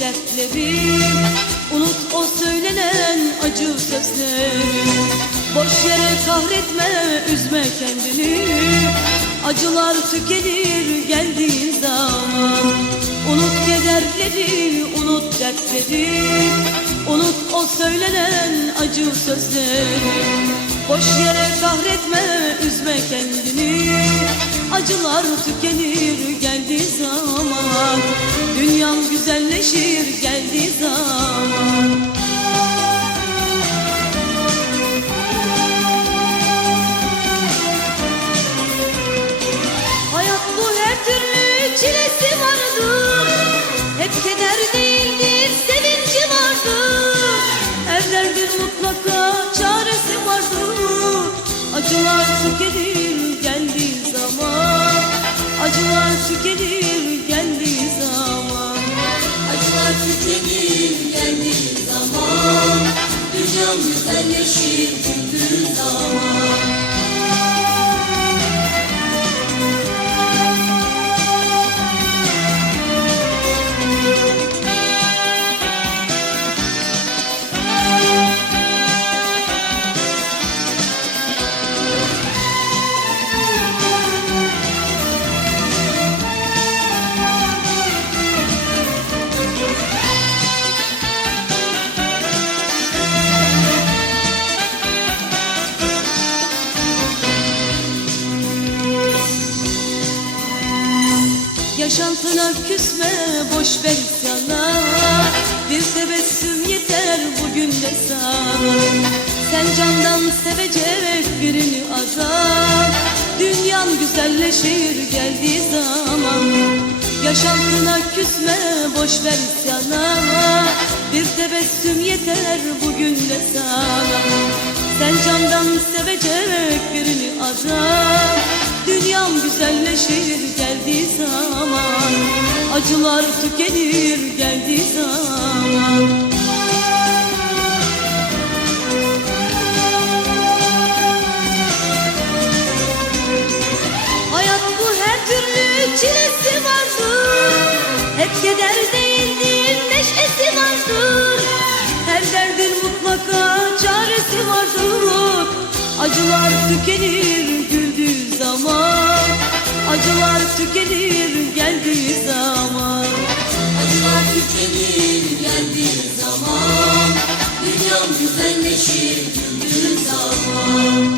dertleri Unut o söylenen acı sözleri. Boş yere kahretme üzme kendini. Acılar tükenir geldiği zaman. Unut kederleri unut dertleri. Unut o söylenen acı sözleri. Boş yere kahretme üzme kendini. Acılar tükenir geldiği zaman Dünyam güzelleşir geldiği zaman. Hayat bu her türlü çilesi vardır. Hep keder değildir sevinci vardır. Her derdin mutlaka çaresi vardır. Acılar tükenir geldiği zaman. Acılar tükenir geldiği zaman güzelleşir güldüğü zaman Yaşantına küsme boş ver isyana Bir tebessüm yeter bugün de sana. Sen candan sevecek birini azar Dünyan güzelleşir geldiği zaman. Yaşantına küsme boş ver isyana Bir tebessüm yeter bugün de sana. Sen candan sevecek birini azar Dünyam güzelleşir geldiği zaman Acılar tükenir geldiği zaman Hayat bu her türlü çilesi vardır. Hep keder değildir neşesi vardır. Her derdin mutlaka çaresi vardır. Acılar tükenir güldüğü zaman. Acılar tükenir geldiği zaman güzelleşir güldüğü zaman